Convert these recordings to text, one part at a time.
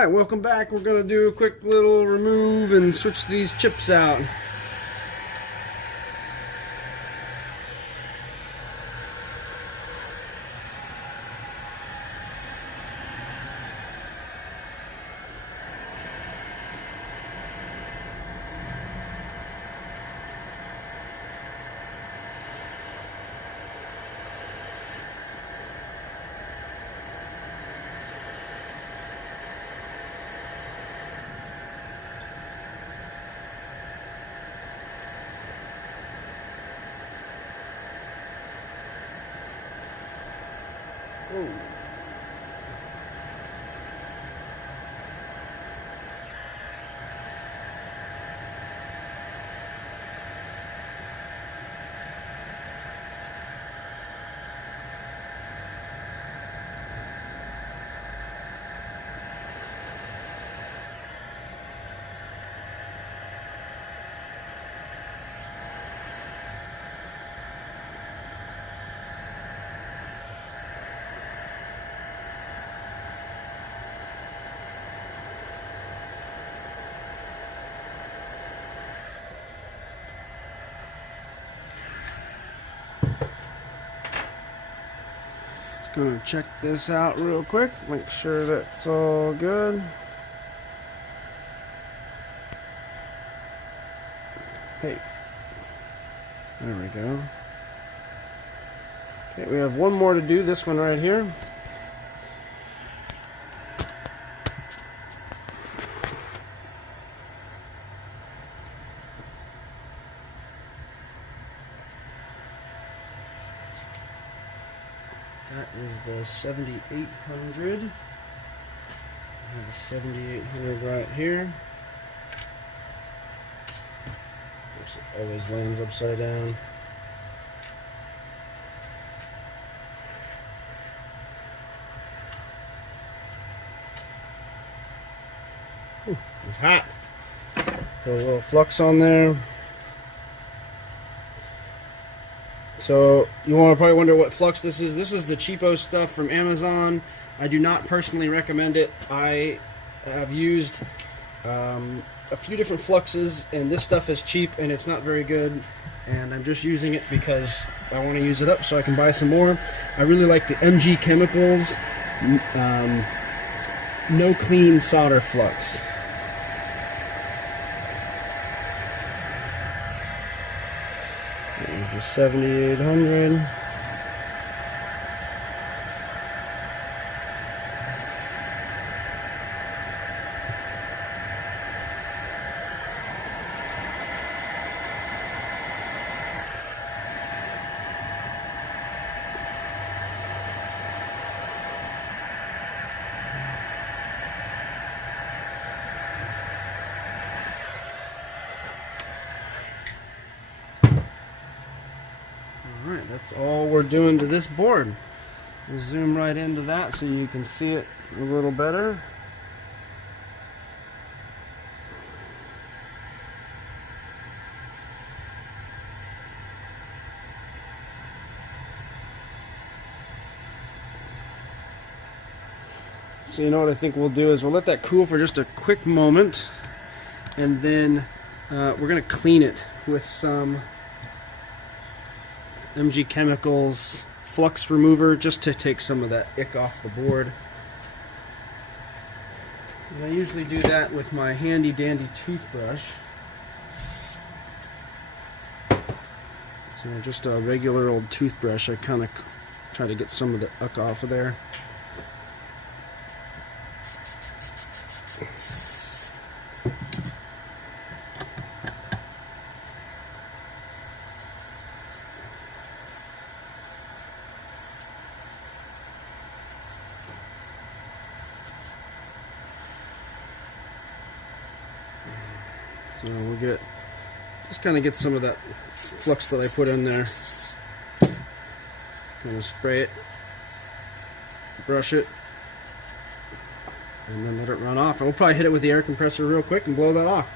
Alright, welcome back. We're going to do a quick little remove and switch these chips out. Oh. Gonna check this out real quick, make sure that's all good. Hey, there we go. Okay, we have one more to do, this one right here. That is the 7800. I have a 7800 right here. Of course, it always lands upside down. Ooh, it's hot. Put a little flux on there. So you want to probably wonder what flux this is. This is the cheapo stuff from Amazon. I do not personally recommend it. I have used a few different fluxes, and this stuff is cheap and it's not very good. And I'm just using it because I want to use it up so I can buy some more. I really like the MG Chemicals No Clean Solder Flux. There's the 7800. Alright, that's all we're doing to this board. We'll zoom right into that so you can see it a little better. So you know what I think we'll do is we'll let that cool for just a quick moment, and then we're going to clean it with some MG Chemicals flux remover just to take some of that ick off the board. And I usually do that with my handy dandy toothbrush. So just a regular old toothbrush, I kind of try to get some of the ick off of there. So we'll just kind of get some of that flux that I put in there. Kind of spray it, brush it, and then let it run off. And we'll probably hit it with the air compressor real quick and blow that off.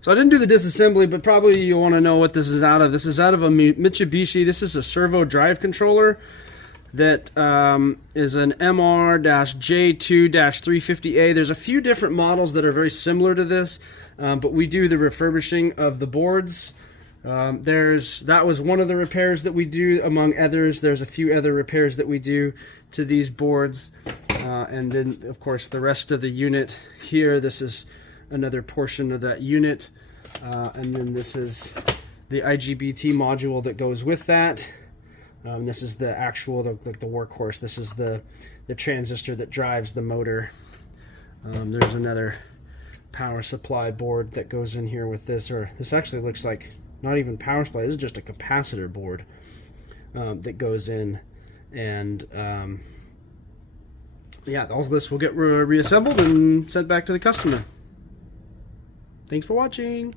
So I didn't do the disassembly, but probably you'll want to know what this is out of. This is out of a Mitsubishi. This is a Servo Drive controller. that is an MR-J2-350A. There's a few different models that are very similar to this, but we do the refurbishing of the boards. That was one of the repairs that we do, among others. There's a few other repairs that we do to these boards. And then, of course, the rest of the unit here, this is another portion of that unit. And then this is the IGBT module that goes with that. This is the actual, the workhorse. This is the transistor that drives the motor. There's another power supply board that goes in here with this, or this actually looks like not even power supply. This is just a capacitor board that goes in, and yeah, all this will get reassembled and sent back to the customer. Thanks for watching.